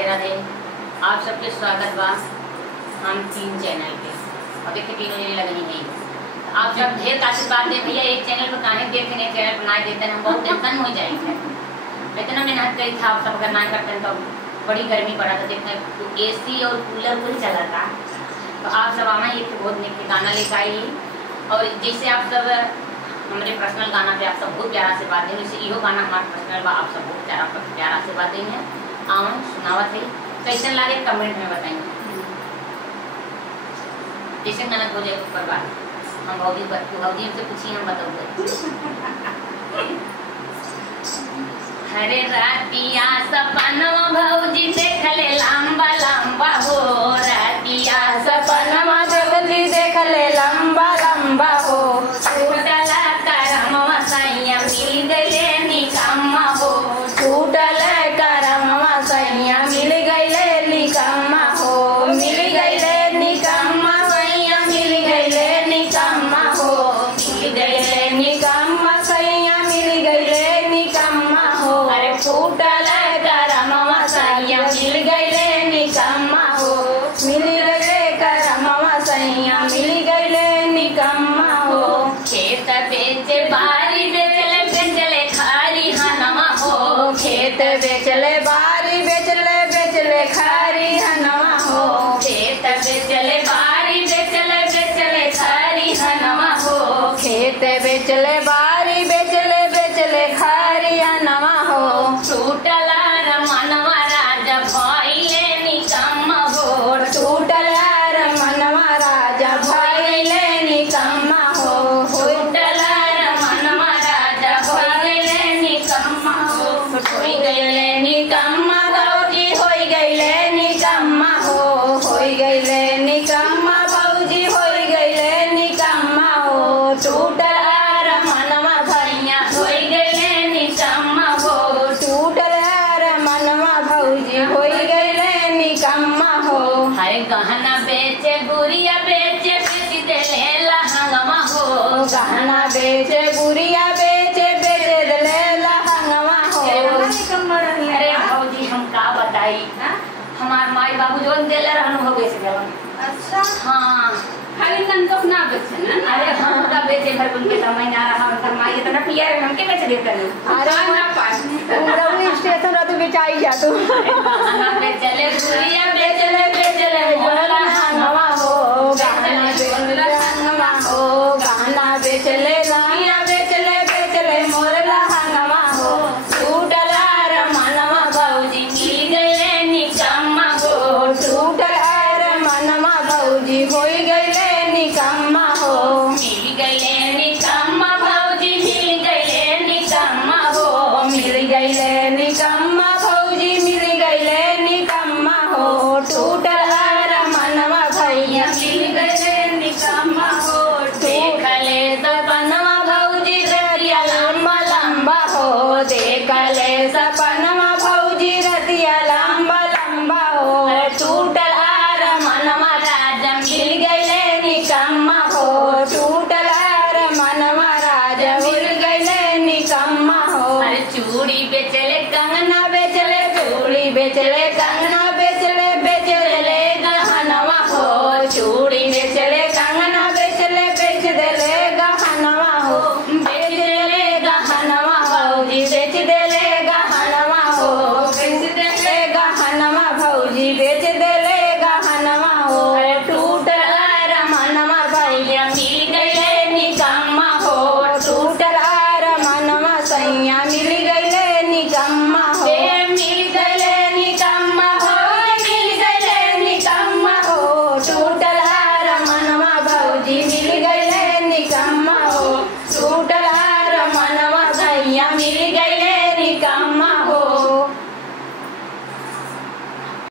राधे राधे। आप सबके स्वागत बा हम तीन चैनल पे और देखिए तीनों जने लगनी है। आप सब ढेर आशीर्वाद दे भैया। एक चैनल पर काहे देते हैं, चैनल पर ना देते हैं, हम बहुत टेंशन हो जाएंगे। इतना मेहनत करी था, आप सब अगर ना करते हैं तो बड़ी गर्मी पड़ा था, देखते तो AC और कूलर कुल चला था। तो आप सब आना ये बहुत निक गाना लेकर आई। और जैसे आप सब हमारे पर्सनल गाना पे आप सब बहुत प्यारा आशीर्वाद देंगे, जैसे इहो गाना हमारा पर्सनल बा, आप सब बहुत प्यारा आशीर्वाद देंगे। आओ सुनावत है, कैसे लागे कमेंट में बताएंगे। जैसे गलत हो जाए ऊपर बात हम भौजी से पूछिए, हम बताऊंगे। हरे रातिया सपनवा भौजी देखले लंबा लंबा हो, रातिया सपनवा भौजी देखले लंबा लंबा हो, टूटला करमवा सैया मिल गइले निकम्मा हो, टूटल करमवा सैया मिल गइले निकम्मा हो, मिल गइले निकम्मा सैया मिल गइले निकम्मा हो, मिल गइले निकम्मा सैया मिल गइले निकम्मा हो। अरे टूटल करमवा सैया मिल गइले निकम्मा हो, मिल गइले करमवा सैया मिल गइले निकम्मा हो। खेत बेचे बारी बेचले खारी हनमा हो, खेत बेचले बारी बेचले खारी हनवा हो, खेत बेचले बारी बेचले खारी हनमा हो, खेत बेचले बारी बेचले खारी हनवा हो। टूटला रमनवा राजा भइले निकम्मा हो, टूटला रमनवा राजा भइले निकम्मा हो, टूटला रमनवा राजा भइले निकम्मा हो, होई गइले निकम्मा भौजी होई गइले निकम्मा हो, होई गइले निकम्मा भौजी होई गइले निकम्मा हो। टूटला रमनवा भैया होई गइले निकम्मा हो, टूटला रमनवा भौजी होई गइले निकम्मा हो। हरे गहना बेचे गुड़िया बेचे बेच देले लहंगवा हो, गहना बेचे गुड़िया बेचे देले लहंगवा हो। अरे भौजी हम का बताई, हमार माई बाबू जो देले रहनु हो बेच देलन। अच्छा हाँ खाली नंदोक ना बेचे ना। अरे हम का बेचे घर उनके समय ना रहा, उनका माई इतना पिया है हमके बेच देते हैं। अरे ना पास उमरवी स्टेशन रा तू बेचाई जा तू। गहना बेचले गुड़िया बेचले लहंगवा हो, गहना बेचले लहंगवा हो, गहना बेचले लहंगा बेचले मोर लहंगवा हो। टूटला रमनवा भौजी मिल गइले निकम्मा हो, टूटला रमनवा भौजी होई गइले निकम्मा हो, मिल गइले निकम्मा भौजी मिल गइले निकम्मा हो, मिल गइले निकम्मा भौजी मिल गइले निकम्मा हो। टूटला रमनवा भैया मिल गइले निकम्मा हो, देखले सपनवा भौजी रतिया लंबा लंबा हो, देखले सपनवा भौजी रतिया लंबा लंबा हो। टूटला रमनवा राजा मिल गइले निकम्मा हो, टूटला रमनवा राजा मिल गइले निकम्मा हो। अरे चूड़ी बेचले कंगना बेचले चूड़ी बेचले कंगना